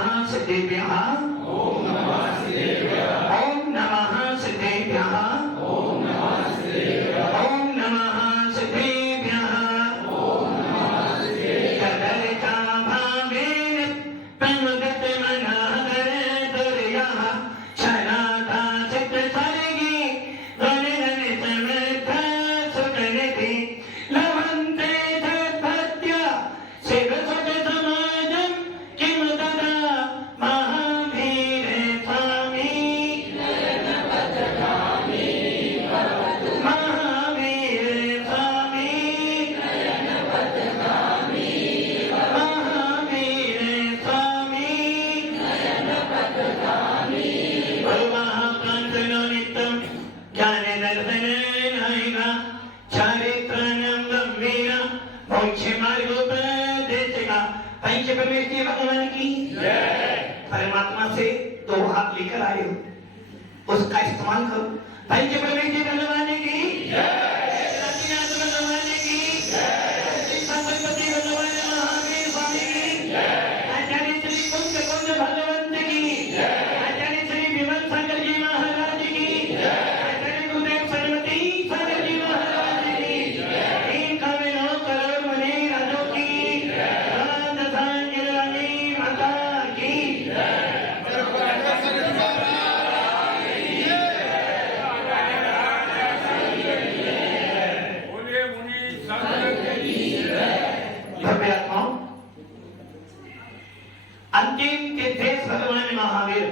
नमः सिद्धेभ्यः ओम नमः सिद्धेभ्यः ओम नमः सिद्धेभ्यः ओम नमः सिद्धेभ्यः ओम नमः सिद्धेभ्यः ओम नमः सिद्धेभ्यः कदलिता भावेन प्रमुदित मनोहर दुर्यः क्षणाता चित्त सर्गी ध्वनि समृद्ध सुखनिधि लवन्ते सद्भक्त्या शिव सुख समाजं किं तदा महावीर स्वामी महावीर स्वामी महावीर स्वामी भगवान् नित्यं ज्ञान दर्शनेन चारित्राणां गंभीर मोक्ष मार्गोपदेशका पंच परमेश्वर भगवान की जय। परमात्मा से दो हाथ लेकर आए हो, उसका इस्तेमाल करो। पंच परमेश्वर भगवान की जय। रघुनाथ भगवान की जय। संपत्ति भगवान महावीर स्वामी की जय। आचार्य श्री कुंज भगवंत की जय। आचार्य श्री विमल शंकर जी महाराज की जय। आचार्य गुरुदेव सरस्वती सागर जी महाराज की जय। 9 करोड़ मुनि राजों की जय। सांजरानी माता की जय। बोले मुनि संत की जय। भव्य आत्माओं, अंतिम तीर्थेश भगवान महावीर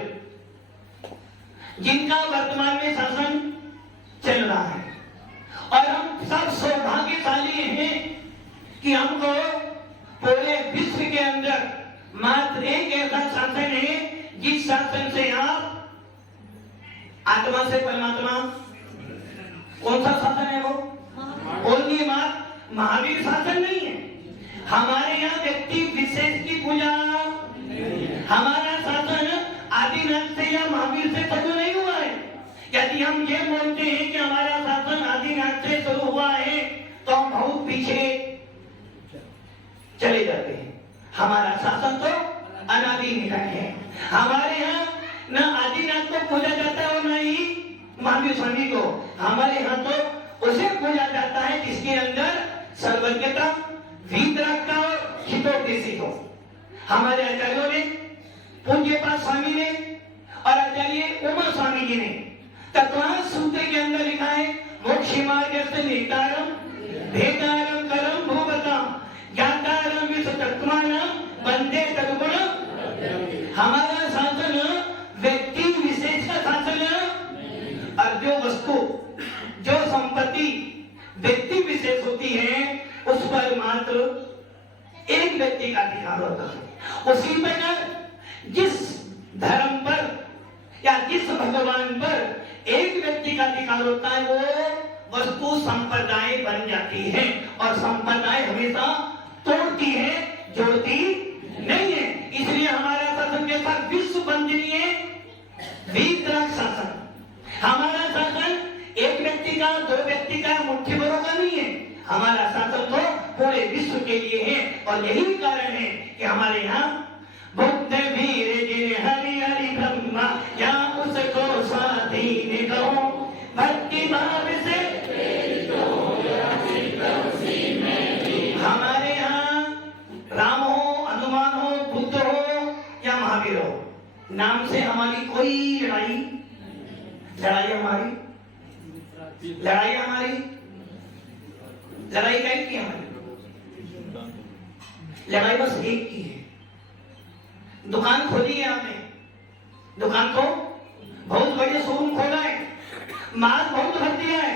जिनका वर्तमान में शासन चल रहा है और हम सब सौभाग्यशाली हैं कि हमको पूरे विश्व के अंदर मात्र एक ऐसा शासन है जिस शासन से आप आत्मा से परमात्मा, कौन सा शासन है वो? ओनली मात्र महावीर शासन नहीं है। हमारे यहाँ व्यक्ति विशेष की पूजा, हमारा शासन आदिनाथ से या महावीर से शुरू नहीं हुआ है। यदि हम ये बोलते हैं कि हमारा शासन आदिनाथ से शुरू हुआ है तो हम बहुत पीछे चले जाते हैं। हमारा शासन तो अनादि निधन है। हमारे यहाँ न आदिनाथ को पूजा जाता है और न ही महावीर स्वामी को। हमारे यहाँ तो उसे पूजा जाता है जिसके अंदर सर्वज्ञता, वीतरागता और हितोपदेशी हो। हमारे आचार्यों ने, पूज्य पाद स्वामी ने और आचार्य उमा स्वामी जी ने तत्वांश सूत्र के अंदर लिखा है, मोक्ष मार्ग से नेतारम भेदारम करम भूपतम ज्ञातारम विश्व तत्वानाम वंदे तद्गुण। हमारा शासन व्यक्ति विशेष का शासन है और जो वस्तु, जो संपत्ति व्यक्ति विशेष होती है उस पर मात्र एक व्यक्ति का अधिकार होता है। उसी प्रकार जिस धर्म पर या जिस भगवान पर एक व्यक्ति का अधिकार होता है वो वस्तु संप्रदाय बन जाती है और संप्रदाय हमेशा तोड़ती है, जोड़ती नहीं है। इसलिए हमारा शासन के साथ विश्व वंदनीय वीतराग शासन। हमारा शासन एक व्यक्ति का, दो व्यक्ति का, मुट्ठी भरों का नहीं है। हमारा शासन तो पूरे विश्व के लिए है और यही कारण है कि हमारे यहाँ बुद्ध वीर जिन हरि हरि ब्रह्मा या उसको स्वाधीन कहो भक्ति भाव से। हमारे यहाँ राम हो, हनुमान हो, बुद्ध हो या महावीर हो, नाम से हमारी कोई लड़ाई हमारी लड़ाई क्या की हमारी? लड़ाई बस एक की है। दुकान खोली है आपने, दुकान को बहुत बड़े शोरूम खोला है, माल बहुत भर दिया है,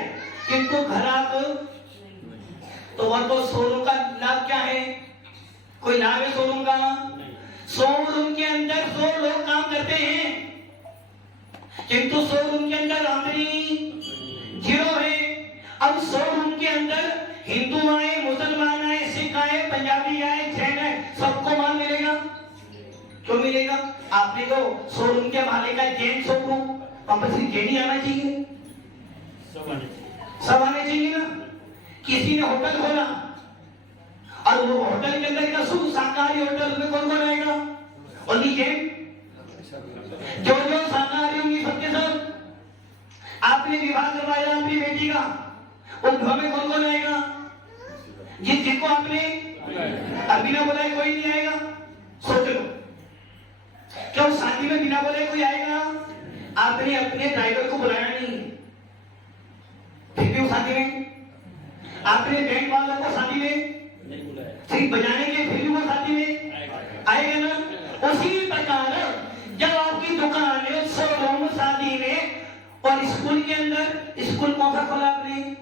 किंतु ग्राहक तो वह तो शोरूम का लाभ क्या है? कोई लाभ है शोरूम का? शोरूम के अंदर 100 लोग काम करते हैं किंतु शोरूम के अंदर आमदनी 0 है। अब शोरूम के अंदर हिंदू आए, मुसलमान आए, सिख आए, पंजाबी आए, जैन आए, सबको माल मिलेगा? क्यों मिलेगा? आपने तो शोरूम के मालिक का जैन शोरूम, कंपल्सरी जैन ही आना चाहिए, सब आने चाहिए ना। किसी ने होटल खोला और वो होटल के अंदर का शुद्ध शाकाहारी होटल में कौन आएगा? ओनली जैन। जो जो शाकाहारी होंगी सबके सब आपने विवाह करवाया अपनी बेटी का, उस घर में कौन कौन आएगा? जिसको आपने अभी ना बोला कोई नहीं आएगा। सोच लो, क्यों शादी में बिना बोले कोई आएगा? आपने अपने ड्राइवर को बुलाया नहीं, फिर भी शादी में आपने बैंड वालों को शादी में सिर्फ बजाने के, फिर भी वो शादी में आएगा ना। उसी प्रकार जब आपकी दुकान है, शोरूम, शादी में और स्कूल के अंदर, स्कूल कौन सा खोला आपने?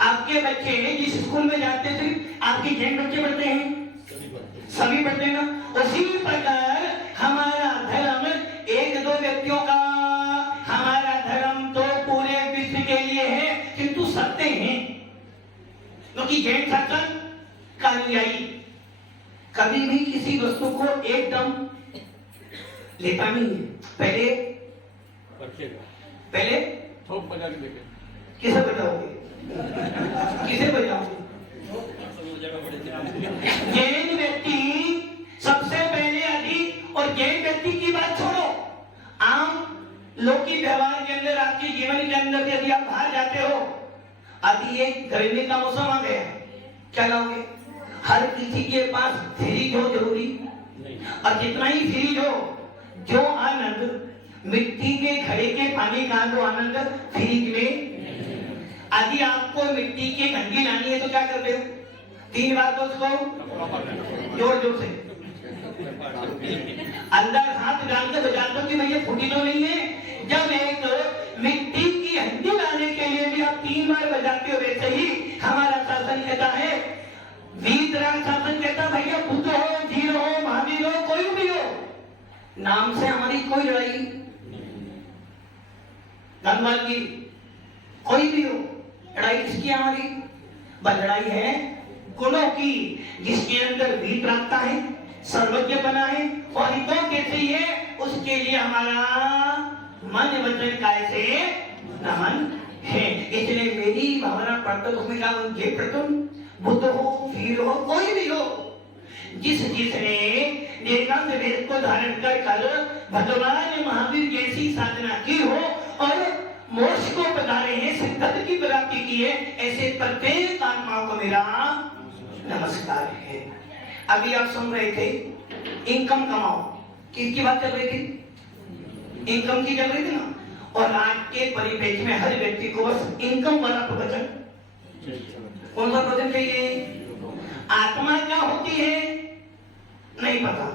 आपके बच्चे जिस स्कूल में जाते थे आपके जैन बच्चे पढ़ते हैं, सभी पढ़ते हैं ना। उसी प्रकार हमारा धर्म एक दो व्यक्तियों का, हमारा धर्म तो पूरे विश्व के लिए है, किंतु सत्य हैं। क्योंकि जैन शासन का अनुयायी कभी भी किसी वस्तु को एकदम लेता नहीं है। पहले थोक बजा के देखे, किसे बजाओगे? किसे बजाओगे? जैन व्यक्ति सबसे पहले अधिक, और जैन व्यक्ति की बात छोड़ो, आम लौकिक व्यवहार के अंदर, आपके जीवन के अंदर यदि आप बाहर जाते हो, अभी ये गर्मी का मौसम आ गया, क्या लाओगे? हर किसी के पास फ्रिज हो जरूरी, और जितना ही फ्रिज हो, जो आनंद मिट्टी के घड़े के पानी का जो आनंद फ्रिज में, यदि आपको मिट्टी की घंटी लानी है तो क्या करते हो? 3 बार तो उसको जोर जोर से अंदर हाथ डाल के बजाते हो कि भैया फूटी तो नहीं है। जब एक मिट्टी की हंडी लाने के लिए भी आप 3 बार बजाते हो, वैसे ही हमारा शासन कहता है, वीतराग शासन कहता भैया बुद्ध हो, धीर हो, महावीर हो, कोई भी हो, नाम से हमारी कोई लड़ाई, धनवाद की कोई भी हो, लड़ाई किसकी हमारी? बस लड़ाई है गुणों की, जिसके अंदर वीतरागता है, सर्वज्ञ बना है, और हितों कैसी है, उसके लिए हमारा मन वचन काय से नमन है। इसलिए मेरी भावना पढ़ते उसमें क्या जे प्रथम बुद्ध हो, वीर हो, कोई भी हो, जिसने निरंतर वेद को धारण कर भगवान महावीर जैसी साधना की हो और मोक्ष को पधारे हैं, सिद्धि की प्राप्ति की है, ऐसे प्रत्येक आत्माओं को मेरा नमस्कार है। अभी आप सुन रहे थे इनकम कमाओ, किसकी बात कर रहे थे? इनकम की चल रही थी ना। और आज के परिप्रेक्ष्य में हर व्यक्ति को बस इनकम वाला प्रवचन, कौन सा प्रवचन चाहिए? आत्मा क्या होती है नहीं पता,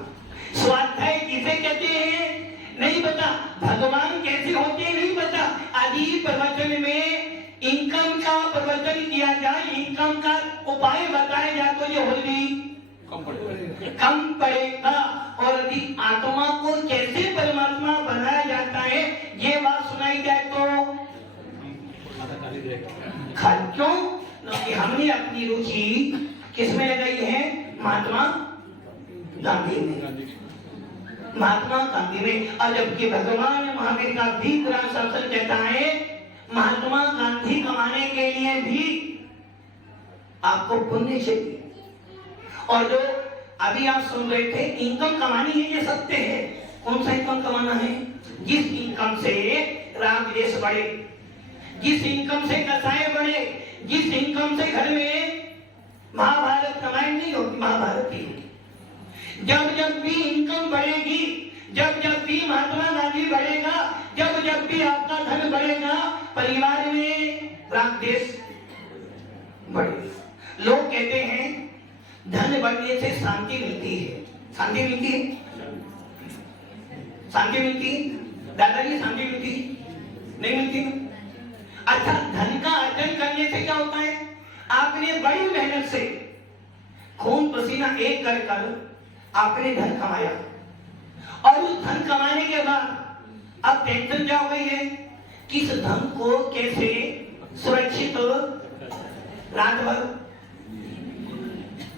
स्वाध्याय किसे कहते हैं नहीं पता, भगवान कैसे होते हैं नहीं पता। आदि प्रवचन में इनकम का प्रवचन किया जाए, इनकम का उपाय बताया जाए तो ये होगी कम पड़ेगा। और यदि आत्मा को कैसे परमात्मा बनाया जाता है ये बात सुनाई जाए तो क्यों? क्योंकि हमने अपनी रुचि किसमें लगाई है? महात्मा गांधी में, महात्मा गांधी में। और जबकि भगवान महावीर का वीतराग शासन कहता है महात्मा गांधी कमाने के लिए भी आपको पुण्य चाहिए। और जो अभी आप सुन रहे थे इनकम कमानी है, ये सत्य है। कौन सा इनकम कमाना है? जिस इनकम से राम देश बढ़े, जिस इनकम से कसाई बढ़े, जिस इनकम से घर में महाभारत रामायण नहीं होगी, महाभारत ही होगी। जब जब भी इनकम बढ़ेगी, जब जब भी महात्मा गांधी बढ़ेगा, जब जब भी आपका धन बढ़ेगा, परिवार में राम देश बढ़ेगा। लोग कहते हैं धन बढ़ने से शांति मिलती है। शांति मिलती है? शांति मिलती है? दादाजी शांति मिलती है? नहीं मिलती है? अच्छा, धन का अर्जन करने से क्या होता है? आपने बड़ी मेहनत से खून पसीना एक कर कर आपने धन कमाया, और उस धन कमाने के बाद अब टेंशन क्या हो गई है कि इस धन को कैसे सुरक्षित रात भर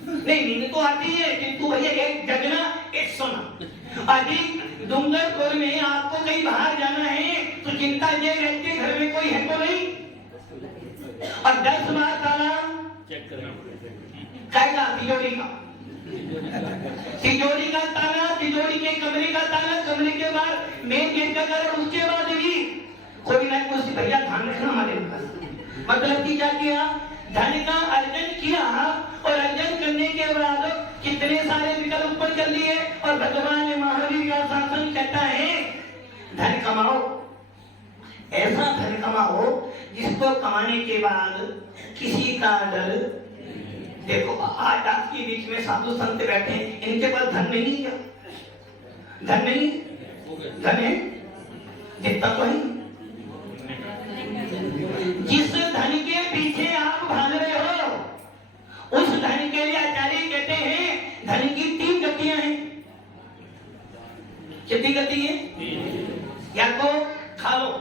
नहीं नींद तो आती है, किंतु भैया एक जगना एक सोना। अधिक डूंगरपुर में आपको कहीं बाहर जाना है तो चिंता ये रहती है घर में कोई है तो नहीं, और 10 बार ताला चेक करेगा तिजोरी का, तिजोरी का ताला तोड़ी के कमरे का ताला, कमरे के बाद मेन गेट का कलर, उसके बाद भी कोई ना कोई भैया ध्यान रखना हमारे पास। मतलब कि क्या किया, धन का अर्जन किया और अर्जन करने के बाद कितने सारे विकल्प उत्पन्न कर लिए और भगवान महावीर का शासन कहता है धन कमाओ, ऐसा धन कमाओ जिसको कमाने के बाद किसी का डर। देखो आज आपके बीच में साधु संत बैठे हैं, इनके पास धन नहीं क्या? धन नहीं, धन है जितना तो है। जिस धन के पीछे आप भाग रहे हो उस धन के लिए आचार्य कहते हैं धन की 3 गतियां हैं। कितनी गति है? या तो खा लो,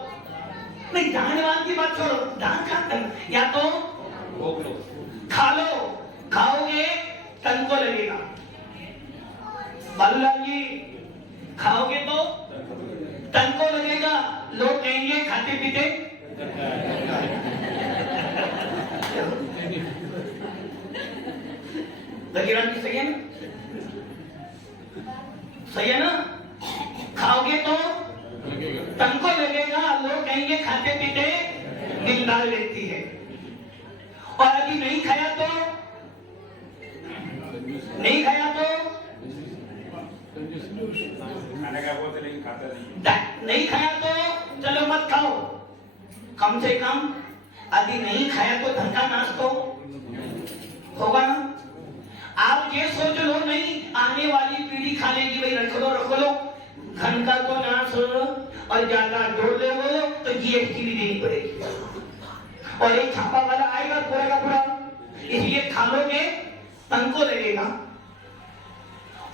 नहीं दानवान की बात छोड़ो, दान खाता है, या तो खा लो, खाओगे तन को लगेगा। बालूलाल जी खाओगे तो तन को लगेगा, लोग कहेंगे खाते पीते लगेगा। सही है ना? सही है ना? खाओगे तो तन को लगेगा, लोग कहेंगे खाते पीते दिलदार व्यक्ति है। और यदि नहीं खाया तो नहीं खाया तो खाने का बोलते लेकिन खाता नहीं। नहीं खाया तो चलो मत खाओ, कम से कम यदि नहीं खाया तो धन का नाश तो होगा ना। आप ये सोच लो नहीं आने वाली पीढ़ी खा लेगी, भाई रख लो धन का तो नाश और ज्यादा जोड़ दे वो तो जीएसटी भी देनी पड़ेगी और एक छापा वाला आएगा पूरा का पूरा, इसलिए खा लोगे तन को लगेगा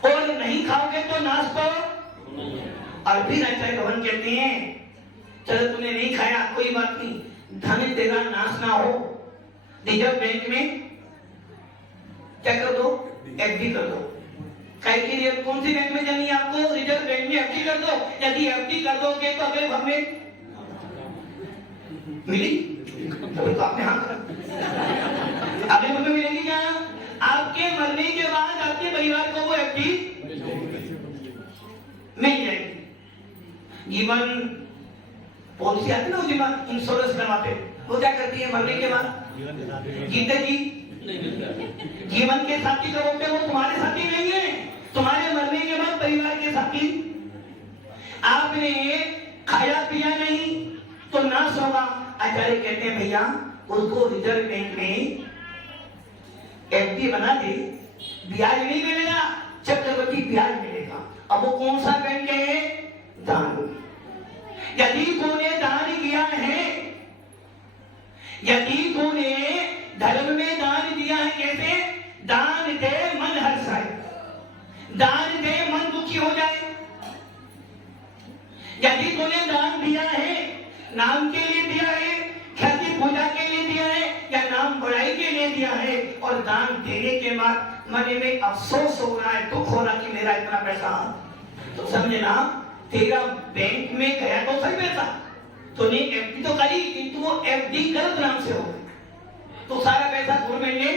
और नहीं खाओगे तो नाश तो। और फिर आचार्य भवन कहते हैं चलो तूने नहीं खाया कोई बात नहीं, धन तेरा नाश ना हो, रिजर्व बैंक में क्या कर दो, एफडी कर दो। के लिए कौन सी बैंक में जानी है आपको? रिजर्व बैंक में एफडी कर दो। यदि एफडी कर दोगे तो अगले भर में मिली तो आपने हाँ कर, अगले भर में मिलेगी क्या? आपके मरने के बाद आपके परिवार को वो एफडी मिल जाएगी। जीवन पॉलिसी आती है ना, जीवन इंश्योरेंस करवाते, वो क्या करती है मरने के बाद? जीते जी जीवन के साथी जो होते हैं वो तुम्हारे साथी नहीं है, तुम्हारे मरने के बाद परिवार के साथी। आपने खाया पिया नहीं तो नाश होगा। आचार्य कहते हैं भैया उसको रिजर्व बैंक में एफडी बना दे, ब्याज नहीं मिलेगा, चक्रवृद्धि ब्याज मिलेगा। अब वो कौन सा बैंक है? दान। यदि तूने दान किया है, यदि तूने धर्म में दान दिया है, कैसे? दान दे मन हर्षाए, दान दे मन दुखी हो जाए। यदि तूने दान दिया है, नाम के लिए दिया है, ख्याति पूजा के लिए दिया है या नाम बढ़ाई के लिए दिया है और दान देने के बाद मन में अफसोस हो रहा है, दुख हो रहा कि मेरा इतना पैसा, तो समझे ना तेरा बैंक में गया तो सही पैसा, तूने एफडी तो करी किंतु वो एफडी गलत नाम से हो तो सारा पैसा गवर्नमेंट ने।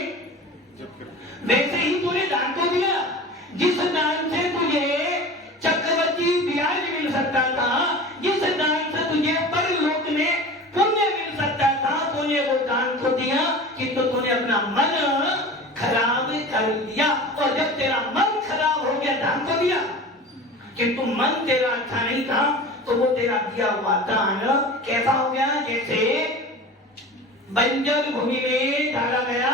वैसे ही तूने दान तो दिया, जिस दान से तुझे चक्रवर्ती ब्याज मिल सकता था, जिस दान से तुझे परलोक में पुण्य मिल सकता था, तूने वो दान को दिया किंतु तूने अपना मन खराब कर दिया। और जब तेरा मन खराब हो गया, दान तो दिया किंतु मन तेरा अच्छा नहीं था, तो वो तेरा दिया हुआ दान कैसा हो गया? जैसे बंजर भूमि में डाला गया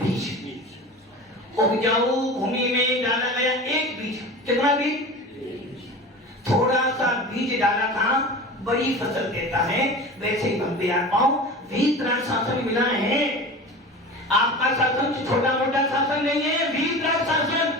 बीज, उपजाऊ भूमि में डाला गया एक बीज। कितना बीज? थोड़ा सा बीज डाला था, बड़ी फसल देता है। वैसे ही बंदे आत्माओं वीतराग शासन मिला है। आपका शासन छोटा मोटा शासन नहीं है, वीतराग शासन,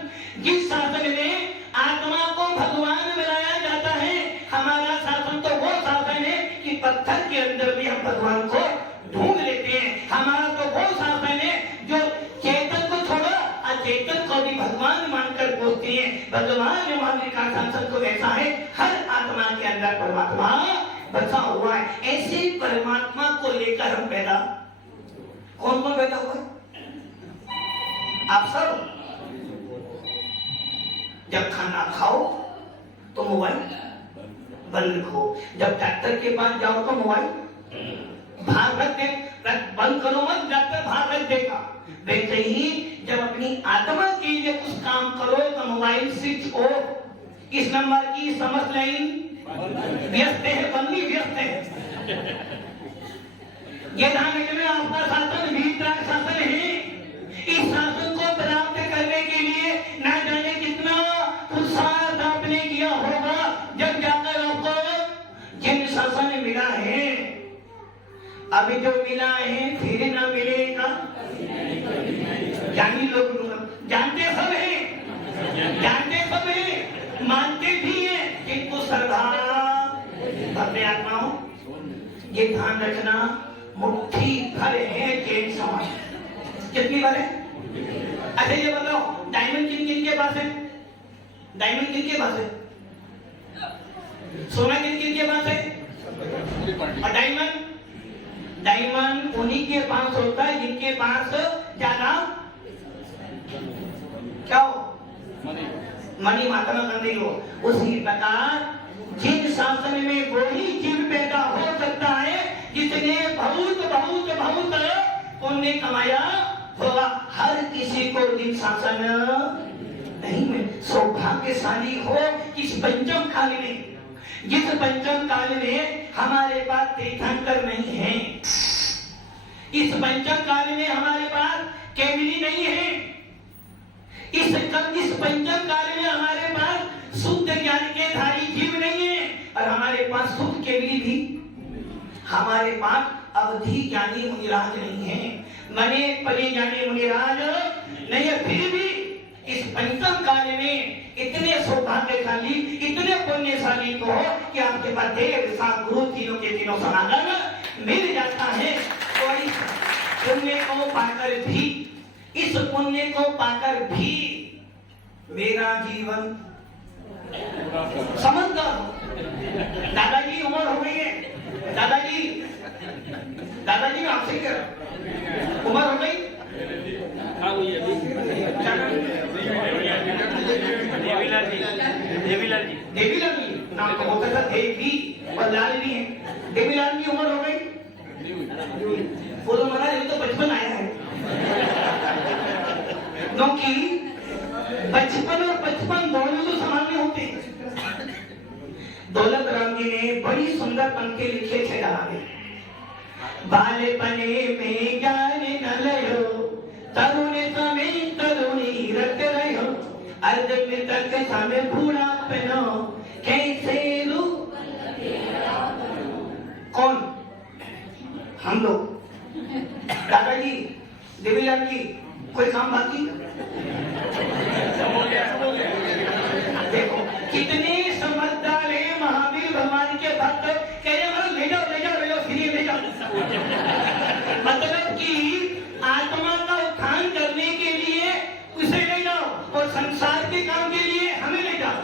जिस शासन में आत्मा को भगवान बनाया जाता है। हमारा शासन तो वो शासन है कि पत्थर के अंदर भी हम भगवान को ढूंढ लेते हैं। हमारा तो वो शासन है जो चेतन को छोड़ो अचेतन को भी भगवान मानकर बोलते हैं। भगवान महावीर का शासन तो ऐसा है, हर आत्मा के अंदर परमात्मा बसा हुआ है। ऐसे परमात्मा को लेकर हम पैदा, कौन कौन पैदा हुआ? आप सब जब खाना खाओ तो मोबाइल बंद रखो, जब डॉक्टर के पास जाओ तो मोबाइल बाहर रख दे, बंद करो मत, डॉक्टर बाहर रख देगा। वैसे ही जब अपनी आत्मा के लिए कुछ काम करो तो मोबाइल स्विच ऑफ। इस नंबर की समझ लाइन व्यस्त है, बंदी व्यस्त है। ये ध्यान रखना, आपका शासन वीतराग शासन है। इस शासन को प्राप्त करने के लिए ना जाने कितना पुरुषार्थ आपने किया होगा, जब जाकर आपको जिन शासन मिला है। अभी जो मिला है फिर ना मिलेगा। ज्ञानी लोग जानते सब है, जानते सब है, मानते भी है, किंतु श्रद्धा भव्य आत्माओं ये ध्यान रखना, मुट्ठी भर है जैन समाज। कितनी भर है? अच्छा ये बताओ, डायमंड किन किन के पास है? डायमंड किन के पास है? सोना किन किन के पास है? और डायमंड डायमंड उन्हीं के पास होता है जिनके पास ज्यादा क्या हो? मनी महात्मा गांधी हो। उसी प्रकार जिन शासन में वही जीव पैदा हो सकता है जिसने बहुत बहुत बहुत पुण्य कमाया होगा। हर किसी को जिन शासन नहीं में सौभाग्यशाली हो इस पंचम काल में, जिस पंचम काल में हमारे पास तीर्थंकर नहीं है, इस पंचम काल में हमारे पास केवली नहीं है, इस पंचम काल में हमारे पास शुद्ध ज्ञान के धारी जीव नहीं है, और हमारे पास शुद्ध केवली भी, हमारे पास अवधि ज्ञानी मुनिराज नहीं है, मने परे ज्ञानी मुनिराज नहीं है। फिर भी इस पंचम काल में इतने सौभाग्यशाली, इतने पुण्यशाली को कि आपके पास देव साथ गुरु तीनों के तीनों समागम मिल जाता है। और इस पुण्य को पाकर भी, इस पुण्य को पाकर भी मेरा जीवन समझदार हो। दादाजी उम्र हो गई है, दादाजी दादाजी में आपसे क्या उम्र हो गई? देवीलाल जी नाम का होता था, देवी और लाल भी है। देवीलाल की उम्र हो गई? वो तो महाराज ये तो बचपन आया है, क्योंकि बचपन और बचपन दोनों तो सामान्य होते हैं। दौलत राम जी ने बड़ी सुंदर पंक्ति लिखे थे डाले, बालेपने में ज्ञान न लयो, तरुण समय तरुणी रत रहो, अर्ध में तक समय बूढ़ापनो, कैसे रू कौन? हम लोग। दादाजी, देवीलाल जी, कोई काम बाकी? देखो कितने समझदार है महावीर भगवान के भक्त। कह रहे ले जाओ ले जाओ ले जाओ, फिर ले जाओ। मतलब कि आत्मा का उत्थान करने के लिए उसे ले जाओ, और संसार के काम के लिए हमें ले जाओ।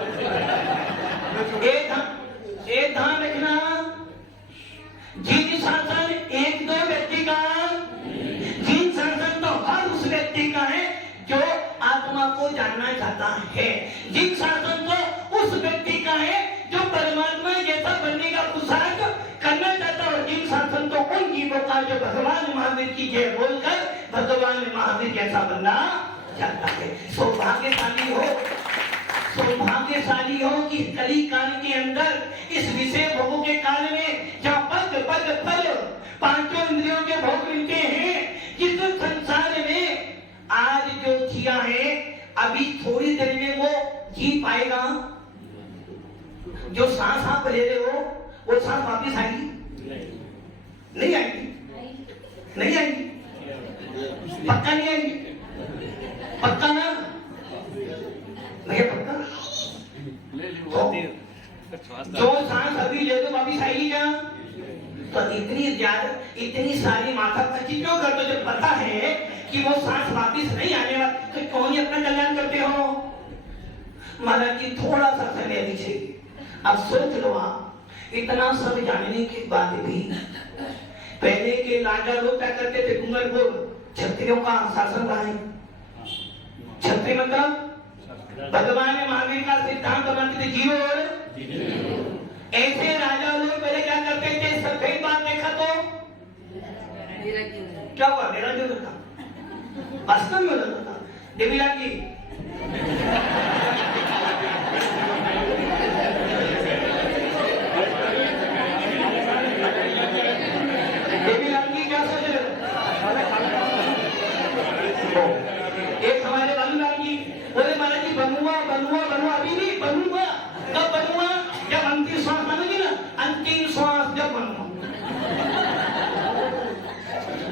एक ध्यान रखना, जिन शासन एक दो व्यक्ति का, जिन शासन तो हर उस व्यक्ति का है जो आत्मा को जानना चाहता है, जिन शासन तो उस व्यक्ति का है जो परमात्मा जैसा बनने का पुरुषार्थ करना चाहता है, और जिन शासन तो उन जीवों का जो भगवान महावीर की जय बोलकर भगवान महावीर जैसा बनना चाहता है। सौभाग्यशाली हो, सौभाग्यशाली हो कि कली काल के अंदर, इस विषय भोगों के काल में, जहाँ पग पग पर पांचों इंद्रियों के भोग मिलते हैं, जिस संसार में आज जो जिया है अभी थोड़ी देर में वो जी पाएगा। जो सांस आप ले रहे हो वो सांस वापिस आएगी? नहीं आएगी, नहीं आएगी, पक्का नहीं आएगी, पक्का ना भैया, पक्का। जो सांस अभी ले लो वापिस आएगी क्या? तो इतनी सारी माथा पच्ची क्यों कर दो जब पता है कि वो सांस वापिस नहीं आने वाला, तो कौन ही अपना कल्याण करते हो? महाराज जी थोड़ा सा समय दीजिए। अब सोच लो, आप इतना सब जानने के बाद भी पहले के राजा लोग क्या करते थे? डूंगर को क्षत्रियों का शासन रहा है। क्षत्रिय मतलब भगवान ने महावीर का सिद्धांत बनाते थे जीरो और ऐसे राजा लोग पहले क्या करते थे, सफेद बात देखा तो क्या हुआ, मेरा जो था वास्तव में होता था। देवीलाल जी क्या सोच रहे हो? एक हमारे बालूलाल जी बोले महाराज जी बनूंगा बनूंगा बनूंगा, अभी नहीं बनूंगा। कब बनूंगा? जब अंतिम श्वास मानोगी ना, अंतिम श्वास जब बनूंगा।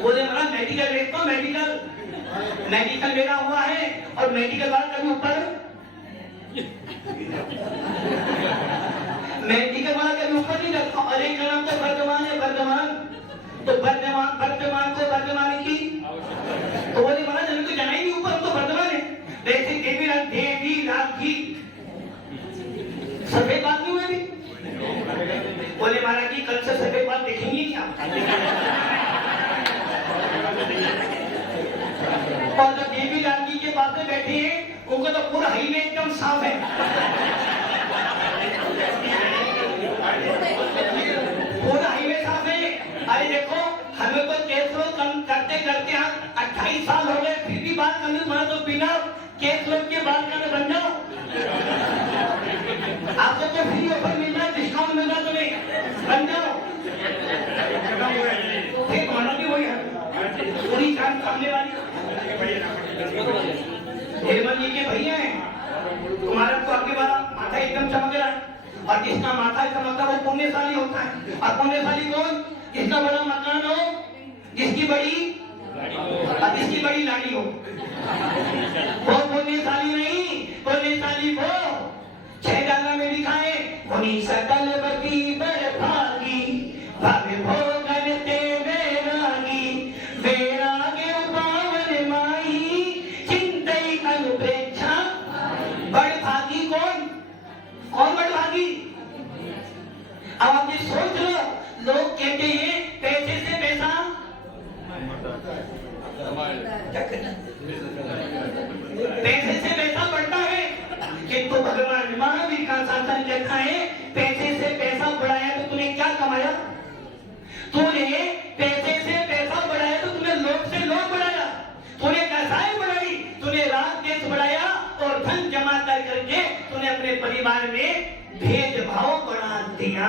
बोले महाराज मेडिकल देखता हूँ, मेडिकल मेरा हुआ है और मेडिकल वाला कभी ऊपर मेडिकल वाला कभी ऊपर नहीं रखता। अरे का नाम तो वर्तमान है, वर्तमान तो वर्तमान को वर्तमान की तो बोले महाराज हमें तो जाना ही नहीं ऊपर, हम तो वर्तमान है। वैसे देवी लाल की सफेद बात नहीं हुई। बोले महाराज जी कल से सफेद बात देखेंगे क्या? और जब देवी लाल जी के पास में बैठे हैं, उनको तो पूरा हाईवे एकदम साफ है, पूरा हाईवे साफ है। अरे देखो हमें तो केस लोग कम करते करते 28 साल हो गए, फिर भी बात करने बना तो बिना केस लोग के बात करने बन जाओ। आपको तो फ्री ऑफर मिल रहा है, डिस्काउंट मिल रहा है, तुम्हें बन जाओ। फिर माना भी वही है, पूरी जान सामने वाली। हेमंत जी के भैया हैं, तुम्हारा तो आपके वाला माथा एकदम चमक रहा है, और जिसका माथा चमकता वो पुण्यशाली होता है। और पुण्यशाली कौन? जिसका बड़ा मकान हो, जिसकी बड़ी लाड़ी हो, वो पुण्यशाली नहीं। पुण्यशाली वो 6 डाला में लिखा है, मुनि सकल बती बड़ भागी, भावे भोगन ते वैरागी, वैराग्य पावन माई, चिंतई अनुप्रेक्षा। बड़ भागी कौन बड़ भागी? अब आप ये सोच लो, लोग कहते हैं पैसे से पैसा पैसे से पैसा बढ़ता है, किंतु भगवान महावीर का शासन कहता है पैसे से पैसा बढ़ाया तो तूने क्या कमाया? तूने पैसे से पैसा बढ़ाया तो तूने लोग से लोग बढ़ाया, तूने कसाई बढ़ाई, तूने राज देश बढ़ाया, और धन जमा कर करके तूने अपने परिवार में भेदभाव बढ़ा दिया।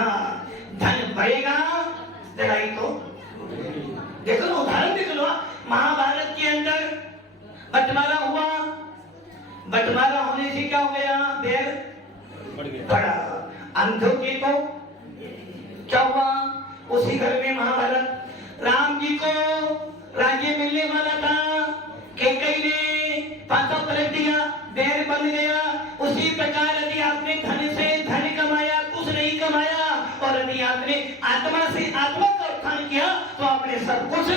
धन बढ़ेगा, लड़ाई तो देखो ना, उदाहरण देख लो। महाभारत के अंदर बंटवारा हुआ, बंटवारा होने से क्या हो गया? बैर बढ़ा। अंधों के को क्या हुआ? उसी घर में महाभारत, राम जी को राज्य मिलने वाला था, कैकेयी ने पांचों पलट दिया, बैर बन गया। उसी प्रकार यदि आपने धन से धन कमाया, कुछ नहीं कमाया, और यदि आपने आत्मा से आत्मा का उत्थान किया तो आपने सब कुछ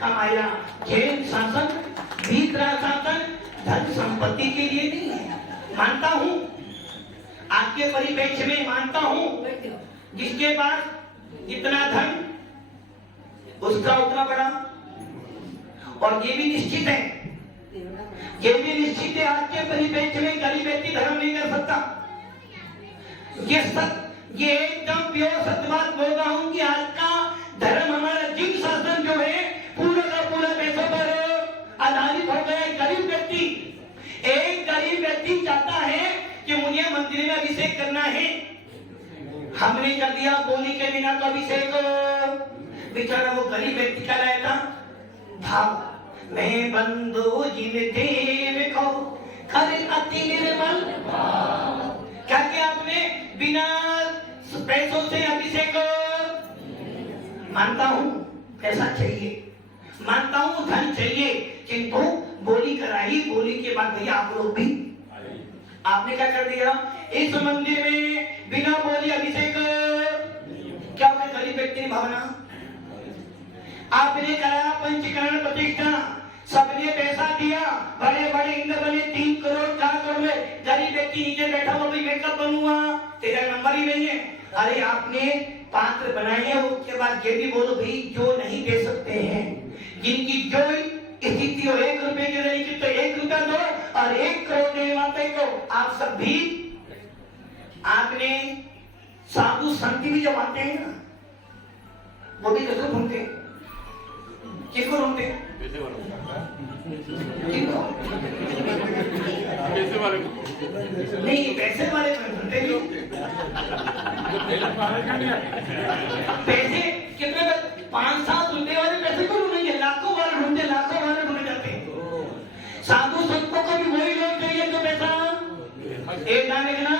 कमाया। जैन शासन, भीतरा शासन धन संपत्ति के लिए नहीं है। मानता हूँ आपके परिप्रेक्ष्य में, मानता हूँ जिसके पास इतना धन उसका उतना बड़ा, और ये भी निश्चित है, ये भी निश्चित है आज के परिप्रेक्ष्य में गरीब व्यक्ति धर्म नहीं कर सकता। ये एकदम प्योर सत्य बात बोल रहा हूँ कि आज का धर्म, हमारा जिन शासन जो है पूरा का पूरा पैसों पर आधारित हो गया। एक गरीब व्यक्ति चाहता है कि मुझे मंदिर में अभिषेक करना है, हमने कर दिया बोली के बिना तो अभिषेक, बेचारा वो गरीब व्यक्ति का लाया था भाव, मैं बंधु जिन देव को कर अति निर्मल। क्या किया आपने? बिना पैसों से अभिषेक। मानता हूँ पैसा चाहिए, मानता हूँ धन चाहिए, किंतु बोली कराई, बोली के बाद भैया आप लोग भी, आपने क्या कर दिया? इस मंदिर में बिना बोली अभिषेक। क्या होगा? गरीब व्यक्ति की भावना। आपने कराया पंचकरण प्रतिष्ठा, सबने पैसा दिया, बड़े बड़े इंद्र बने 3 करोड़ 4 करोड़ में, गरीब व्यक्ति नीचे बैठा हुआ, भाई मैं कब बनूंगा, तेरा नंबर ही नहीं है। अरे आपने पात्र बनाए, उसके बाद ये भी बोलो भाई जो नहीं दे सकते हैं, जिनकी जो स्थिति हो 1 रुपए की रहेगी तो 1 रुपया दो, और 1 करोड़ देने वाले को आप सब भी, आपने साधु संत भी जब आते हैं ना, वो भी किसको ढूंढते हैं? किसको ढूंढते हैं? पैसे वाले नहीं, पैसे वाले को ढूंढते नहीं। पैसे कितने? 5-7 रुपए वाले पैसे को ढूंढेंगे, लाखों वाले ढूंढते, लाखों वाले ढूंढे जाते हैं। साधु संतों को भी वही लोग चाहिए जो पैसा। एक गाने का ना,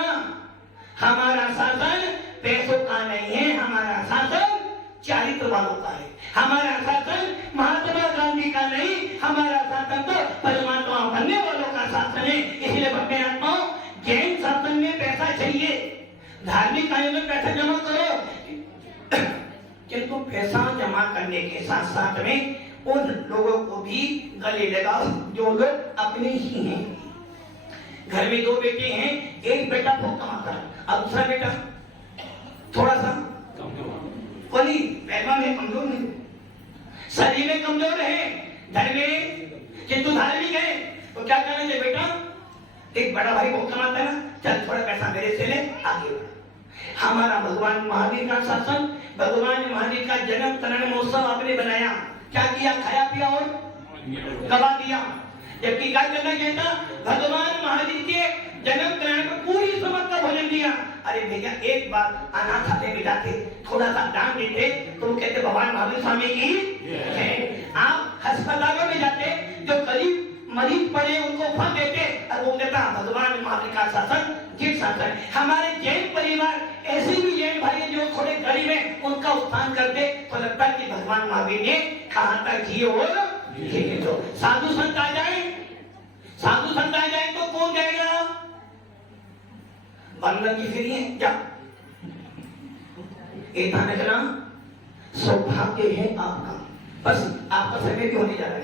हमारा शासन पैसों का नहीं है, हमारा शासन चारित्र वालों का है। हमारा शासन महात्मा गांधी का नहीं, हमारा शासन तो परमात्मा बनने वालों का शासन है। इसलिए भक्ति आत्माओं, जैन शासन में पैसा चाहिए, धार्मिक आयोजन में पैसा जमा करो, किंतु पैसा जमा करने के साथ साथ में उन लोगों को भी गले लगाओ जो लोग अपने ही हैं। घर में 2 बेटे हैं, एक बेटा बहुत कमाता है, अब दूसरा बेटा थोड़ा सा कोई पहलवान है, कमजोर नहीं, शरीर में कमजोर है, घर में किंतु धार्मिक है। तो क्या करना चाहिए बेटा? एक बड़ा भाई बहुत कमाता है ना, चल थोड़ा पैसा मेरे से ले, आगे बढ़। हमारा भगवान महावीर का शासन, भगवान महावीर का जन्म तरण महोत्सव आपने बनाया, क्या किया? खाया पिया और गवा दिया। जबकि क्या करना चाहिए था? भगवान महावीर के जन्म तरण में पूरी समझ का भोजन दिया। अरे भैया, एक बार अनाथालय में जाते, थोड़ा सा दान देते, तो वो कहते भगवान महावीर स्वामी की है। आप अस्पतालों में जाते, जो गरीब मरीज पड़े उनको फल देते, और वो कहता भगवान महावीर का शासन जिस शासन। हमारे जैन परिवार ऐसे भी जैन भाई जो थोड़े गरीब हैं, उनका उत्थान करते, तो लगता है कि भगवान महावीर ने कहा था जिए और जिए। तो साधु संत आ जाए, साधु संत आ जाए तो कौन जाएगा? बंधन की फ्री है क्या? एक थाने का नाम सौभाग्य है आपका। बस आपका समय भी होने जा रहा है।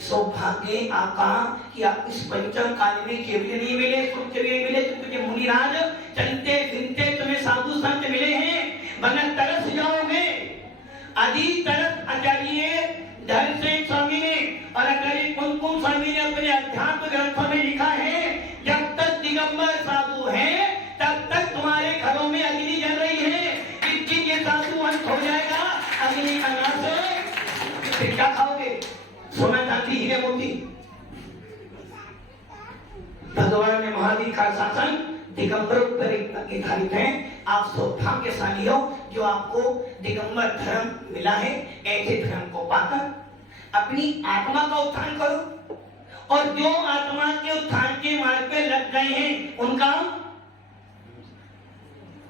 सौभाग्य आपका कि आप इस पंचम काल में केवल नहीं मिले, सुख के लिए मिले, तुझे मुनिराज चलते फिरते तुम्हें साधु संत मिले हैं, वरना तरस जाओगे। आदि तरस आचार्य धर्म से स्वामी ने और आचार्य कुमकुम स्वामी ने अपने अध्यात्म ग्रंथों में लिखा है, जब तक दिगंबर साधु है तब तक तुम्हारे घरों में अग्नि जल रही है। किसी के साधु अंत हो जाएगा, अग्नि का नाश हो, फिर क्या खाओगे? सोना चांदी हीरे मोती। भगवान ने महावीर का शासन दिगंबरों पर निर्धारित है। आप सौभाग्यशाली हो जो आपको दिगंबर धर्म मिला है। ऐसे धर्म को पाकर अपनी आत्मा का उत्थान करो, और जो आत्मा के उत्थान के मार्ग पे लग गए हैं उनका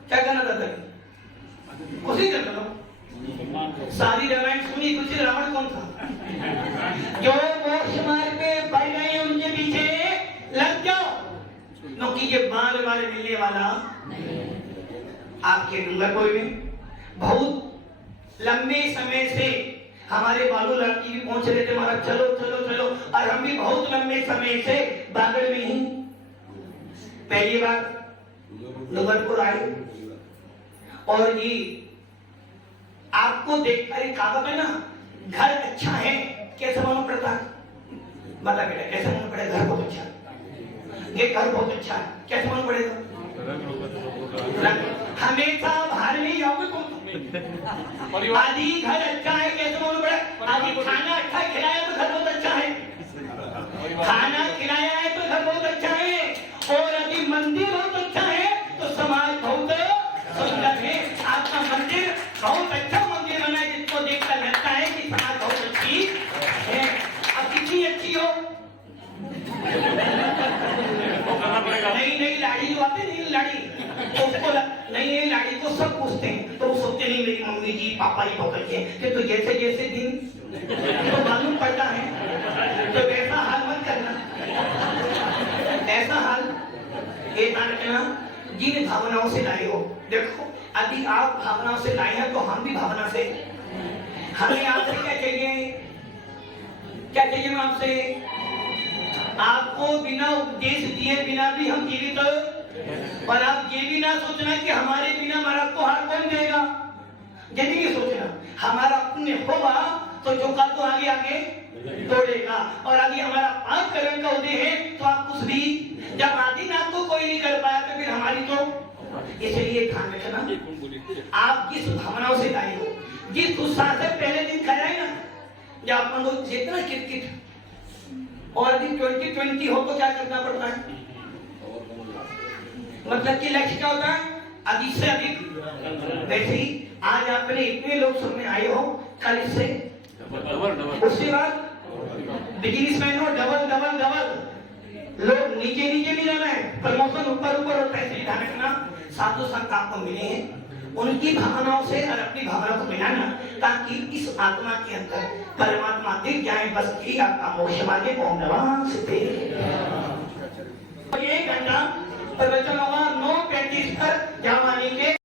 क्या करना था? उसी कर लो। सारी रामायण सुनी, कुछ रावण कौन था? जो मोक्ष मार्ग पे बढ़ गए उनके पीछे लग जाओ, क्योंकि ये बार बार मिलने वाला आपके डूंगरपुर में बहुत लंबे समय से हमारे बालू लड़की भी पहुंच रहे थे, महाराज चलो चलो चलो, और हम भी बहुत लंबे समय से बागड़ में ही पहली बार डूंगरपुर आए। और ये आपको देखकर एक कहावत है ना, घर अच्छा है कैसे मालूम पड़ता? बता बेटा, कैसे मालूम पड़ेगा? घर बहुत अच्छा है, ये घर बहुत अच्छा है, कैसे मालूम पड़ेगा? हमेशा बाहर में ही आओगे तुम। आदि घर अच्छा है कैसे मालूम पड़ेगा? आदि खाना अच्छा खिलाया तो घर बहुत अच्छा है, खाना खिलाया है तो घर बहुत अच्छा है, और यदि मंदिर बहुत अच्छा है तो समाज बहुत सुंदर है। आपका मंदिर बहुत अच्छा मंदिर बना है, जिसको देखकर लगता है कि समाज बहुत अच्छी है। अब कितनी अच्छी हो? नई नई लाड़ी जो आती नहीं, लाड़ी तो उसको नई लाड़ी को सब पूछते हैं, तो वो सोचते नहीं मेरी मम्मी जी पापा जी बहुत अच्छे हैं, कि तो जैसे जैसे दिन तो मालूम पड़ता है, तो वैसा हाल मत करना, ऐसा हाल एक करना जिन भावनाओं से लाए हो। देखो यदि आप भावनाओं से लाए हैं तो हम भी भावना से, हमें आपसे क्या चाहिए? क्या चाहिए आपसे? आपको बिना उपदेश दिए बिना भी हम जीवित हो, और आप ये भी ना सोचना कि हमारे बिना महाराज को हार कौन देगा, ये भी नहीं सोचना। हमारा पुण्य होगा तो जो का तो आगे आगे तोड़ेगा। और अभी हमारा 5 करोड़ का उदय है तो आप कुछ भी, जब आदिनाथ को कोई नहीं कर पाया तो फिर हमारी तो, इसलिए ध्यान रखना आप जिस भावनाओं से लाए हो, जिस उत्साह से पहले दिन खाए ना, जब अपन लोग जितना क्रिकेट और अभी 2020 हो तो क्या करना पड़ता है, मतलब कि लक्ष्य क्या होता है, अधिक से अधिक। वैसे ही आज आपने इतने लोग सुनने आए हो, कल इससे उसके बाद बिजनेसमैन हो डबल डबल डबल, लोग नीचे नीचे नहीं जाना है, प्रमोशन ऊपर ऊपर और पैसे ध्यान रखना। साधु संत आपको मिले हैं, उनकी भावनाओं से और अपनी भावना को मिलाना, ताकि इस आत्मा के अंदर परमात्मा दिख जाए, बस यही आपका मोक्ष मार्ग। ओम नमः शिवाय। 1 घंटा प्रवचन होगा 9:35 पर जामानी के।